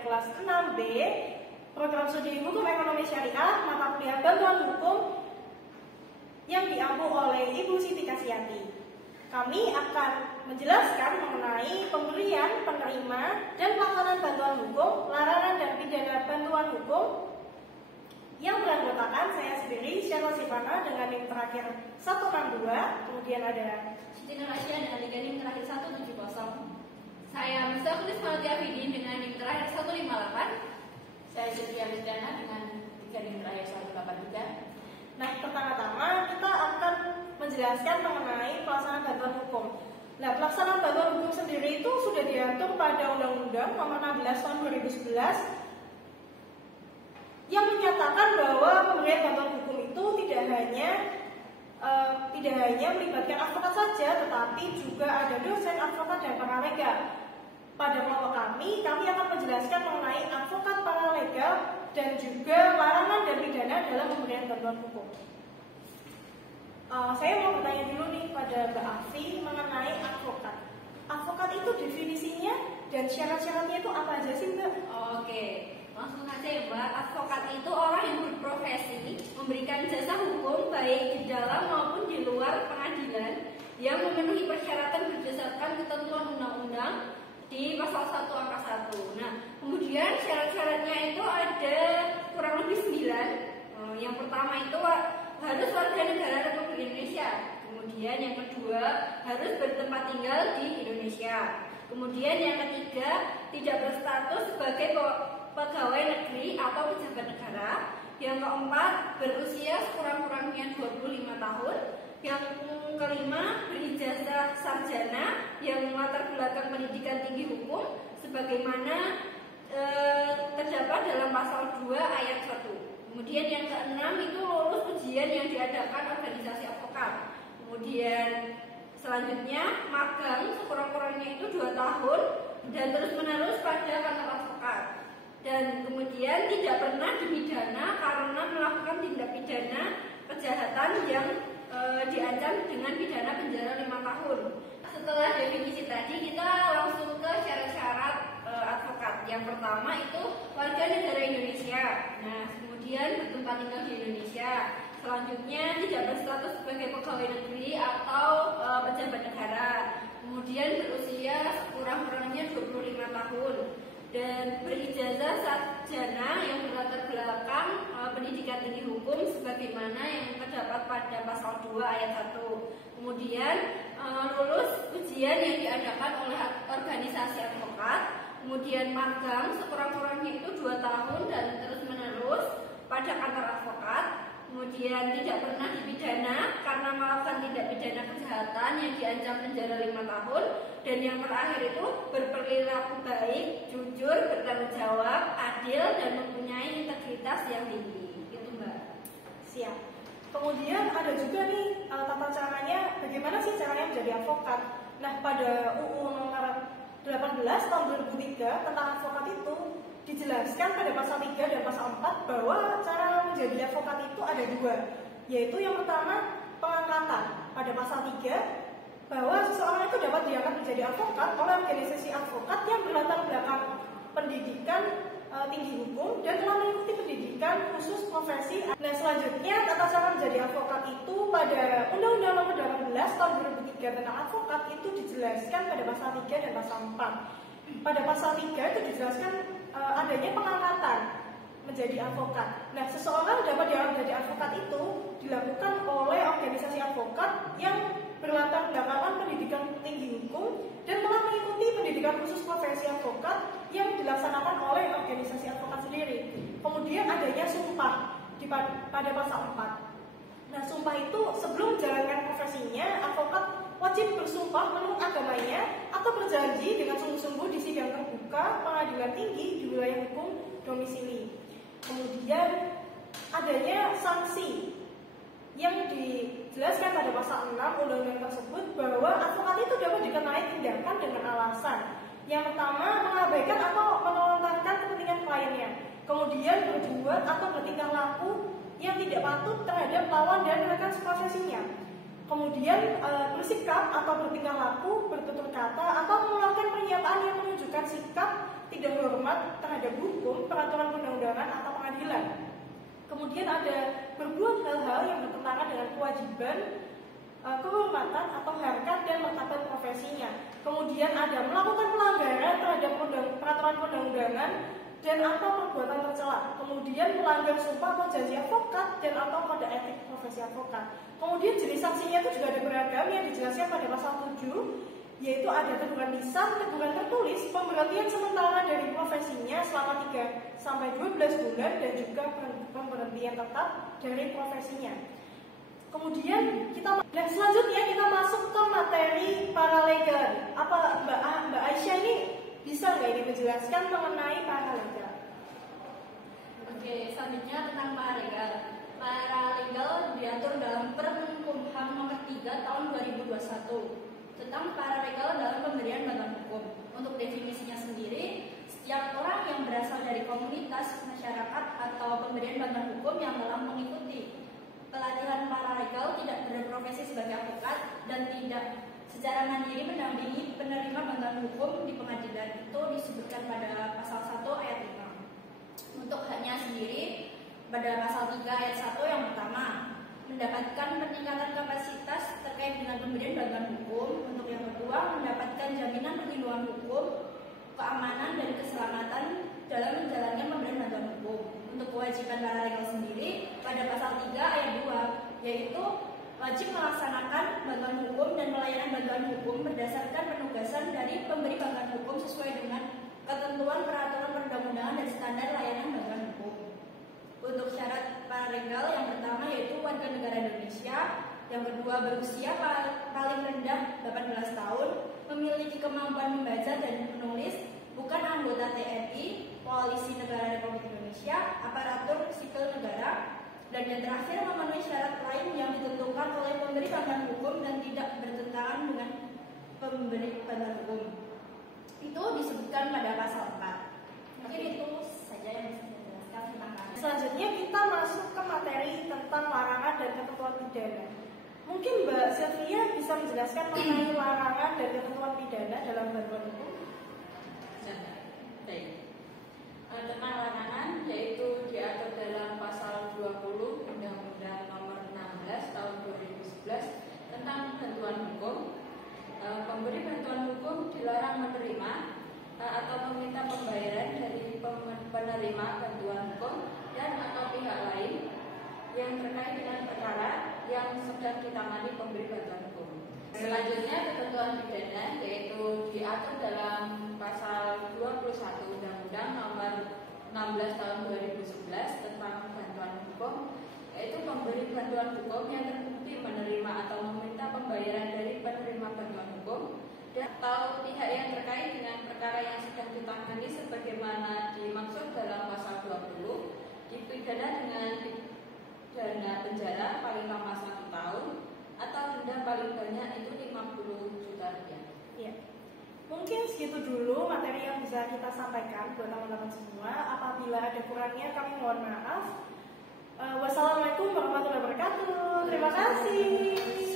dari kelas 6B program studi Hukum Ekonomi Syariah mata kuliah Bantuan Hukum yang diampu oleh Ibu Siti Kasyati. Kami akan menjelaskan mengenai pemberian, penerima, dan pelaksanaan bantuan hukum, larangan dan pidana bantuan hukum yang beranggotakan saya sendiri, Syarul Sifana dengan NIM terakhir 162, kemudian ada Siti Nur Aisyah dengan NIM terakhir 170. Saya Mustaqlis Malati Afidin dengan NIM terakhir 158. Saya Siti Amizdana dengan NIM terakhir 183. Nah, pertama-tama kita akan menjelaskan mengenai pelaksanaan bantuan hukum. Nah, pelaksanaan bantuan hukum sendiri itu sudah diatur pada Undang-Undang Nomor 16 Tahun 2011 yang menyatakan bahwa pemberian bantuan hukum itu tidak hanya melibatkan advokat saja, tetapi juga ada dosen, advokat, dan paralegal. Pada kelompok kami akan menjelaskan mengenai advokat, paralegal, dan juga larangan dan pidana dalam pemberian bantuan hukum. Saya mau bertanya dulu nih pada Mbak Afi mengenai advokat. Advokat itu definisinya dan syarat-syaratnya itu apa aja sih, Mbak? Oke, langsung aja ya Mbak. Advokat itu orang yang berprofesi memberikan jasa hukum baik di dalam maupun di luar pengadilan yang memenuhi persyaratan berdasarkan ketentuan undang-undang di pasal 1 angka 1. Nah, kemudian syarat-syaratnya itu ada kurang lebih 9. Yang pertama itu harus warga negara Republik Indonesia. Kemudian yang kedua harus bertempat tinggal di Indonesia. Kemudian yang ketiga tidak berstatus sebagai pegawai negeri atau pejabat negara. Yang keempat berusia sekurang-kurangnya 25 tahun. Yang kelima berijazah sarjana yang latar belakang pendidikan tinggi hukum sebagaimana terdapat dalam pasal 2 ayat 1. Kemudian yang keenam itu lulus ujian yang diadakan organisasi advokat. Kemudian selanjutnya magang sekurang-kurangnya itu 2 tahun dan terus menerus pada kantor advokat. Dan kemudian tidak pernah dipidana karena melakukan tindak pidana kejahatan yang diancam dengan pidana penjara 5 tahun. Setelah definisi tadi, kita langsung ke syarat-syarat advokat. Yang pertama itu warga negara Indonesia. Nah, kemudian bertempat tinggal di Indonesia. Selanjutnya tidak berstatus sebagai pegawai negeri atau pejabat negara. Kemudian berusia kurang-kurangnya 25 tahun dan berijazah sarjana yang berlatar belakang pendidikan tinggi hukum sebagaimana yang terdapat pada pasal 2 ayat 1. Kemudian lulus ujian yang diadakan oleh organisasi advokat. Kemudian magang sekurang-kurangnya itu 2 tahun dan terus menerus pada kantor advokat. Kemudian tidak pernah dipidana karena melakukan tindak pidana kejahatan yang diancam penjara 5 tahun. Dan yang terakhir itu berperilaku baik, jujur, bertanggung jawab, adil, dan mempunyai integritas yang tinggi. Itu Mbak. Siap. Kemudian ada juga nih tata caranya, bagaimana sih caranya menjadi advokat. Nah, pada UU nomor 18 tahun 2003 tentang advokat itu dijelaskan pada pasal 3 dan pasal 4 bahwa cara menjadi advokat itu ada 2, yaitu yang pertama pengangkatan pada pasal 3 bahwa seseorang itu dapat diangkat menjadi advokat oleh organisasi advokat yang berlatar belakang pendidikan tinggi hukum dan telah mengikuti pendidikan khusus profesi. Nah, selanjutnya tata cara menjadi advokat itu pada Undang-Undang Nomor 18 Tahun 2003 tentang advokat itu dijelaskan pada pasal 3 dan pasal 4. Pada pasal 3 itu dijelaskan adanya pengangkatan menjadi advokat. Nah, seseorang dapat diangkat menjadi advokat itu dilakukan oleh organisasi advokat yang berlatar belakang pendidikan tinggi hukum dan telah mengikuti pendidikan khusus profesi advokat yang dilaksanakan oleh organisasi advokat sendiri. Kemudian adanya sumpah pada pasal 4. Nah, sumpah itu sebelum menjalankan profesinya, advokat wajib bersumpah menurut agamanya atau berjanji dengan sungguh-sungguh di sidang terbuka pengadilan tinggi di wilayah hukum domisili. Kemudian adanya sanksi yang dijelaskan pada pasal 6 undang-undang tersebut bahwa advokat itu dapat dikenai tindakan dengan alasan yang pertama mengabaikan atau menelantarkan kepentingan kliennya, kemudian berbuat atau bertingkah laku yang tidak patuh terhadap lawan dan rekan seprofesinya, kemudian bersikap atau bertingkah laku, bertutur kata atau mengeluarkan pernyataan yang menunjukkan sikap tidak hormat terhadap hukum, peraturan perundang-undangan atau pengadilan. Kemudian ada berbuat hal-hal yang bertentangan dengan kewajiban, kehormatan atau harkat dan martabat profesinya. Kemudian ada melakukan pelanggaran terhadap peraturan perundang-undangan dan atau perbuatan tercela. Kemudian melanggar sumpah atau janji advokat dan atau kode etik profesi advokat. Kemudian jenis sanksinya itu juga ada beragam yang dijelaskan pada pasal 7, yaitu ada teguran lisan, teguran tertulis, pemberhentian sementara dari profesinya selama 3 sampai 12 bulan dan juga pemberhentian tetap dari profesinya. Kemudian selanjutnya kita masuk ke materi paralegal. Apa Mbak Aisyah ini bisa nggak ini menjelaskan mengenai paralegal? Oke, selanjutnya tentang paralegal. Paralegal diatur dalam Permenkumham nomor 3 tahun 2021 tentang paralegal dalam pemberian bantuan hukum. Untuk definisinya sendiri, setiap orang yang berasal dari komunitas masyarakat atau pemberian bantuan hukum yang telah mengikuti pelatihan paralegal, tidak berprofesi sebagai advokat dan tidak secara mandiri mendampingi penerima bantuan hukum di pengadilan, itu disebutkan pada pasal 1 ayat 5. Untuk haknya sendiri pada pasal 3 ayat 1 yang pertama, mendapatkan peningkatan kapasitas terkait dengan pemberian bantuan hukum. Untuk yang kedua, mendapatkan jaminan perlindungan hukum, keamanan dan keselamatan dalam menjalankan pemberian bantuan hukum. Untuk kewajiban paralegal sendiri pada pasal 3 ayat 2, yaitu wajib melaksanakan bantuan hukum dan pelayanan bantuan hukum berdasarkan penugasan dari pemberi bantuan hukum sesuai dengan ketentuan peraturan perundang-undangan dan standar layanan bantuan hukum. Untuk syarat paralegal yang pertama yaitu warga negara Indonesia, yang kedua berusia paling rendah 18 tahun, memiliki kemampuan membaca dan menulis, bukan anggota TNI, Polisi Negara Republik Indonesia, aparatur sipil negara, dan yang terakhir memenuhi syarat lain yang ditentukan oleh pemberi bantuan hukum dan tidak bertentangan dengan pemberi bantuan hukum. Itu disebutkan pada pasal 4. Mungkin itu saja yang bisa saya jelaskan tentang paralegal. Selanjutnya kita masuk ke materi tentang larangan dan ketentuan pidana. Mungkin Mbak Sylvia bisa menjelaskan mengenai larangan dan ketentuan pidana dalam bantuan hukum? Baik. Tentang larangan yaitu diatur dalam pasal 20 Undang-Undang Nomor 16 Tahun 2011 tentang bantuan hukum. Pemberi bantuan hukum dilarang menerima atau meminta pembayaran dari penerima bantuan hukum dan atau pihak lain yang terkait dengan perkara yang sedang ditangani pemberi bantuan hukum. Selanjutnya ketentuan pidana yaitu diatur dalam pasal 21 Undang-Undang Nomor 16 Tahun 2011 tentang bantuan hukum, yaitu pemberi bantuan hukum yang terbukti menerima atau meminta pembayaran dari penerima bantuan hukum dan atau pihak yang terkait dengan perkara yang sedang ditangani sebagaimana dimaksud dalam pasal 20 dipidana dengan pidana penjara paling lama 1 tahun atau denda paling banyak itu 50 juta rupiah. Ya. Mungkin segitu dulu materi yang bisa kita sampaikan buat teman-teman semua. Apabila ada kurangnya kami mohon maaf. Wassalamualaikum warahmatullahi wabarakatuh. Terima kasih.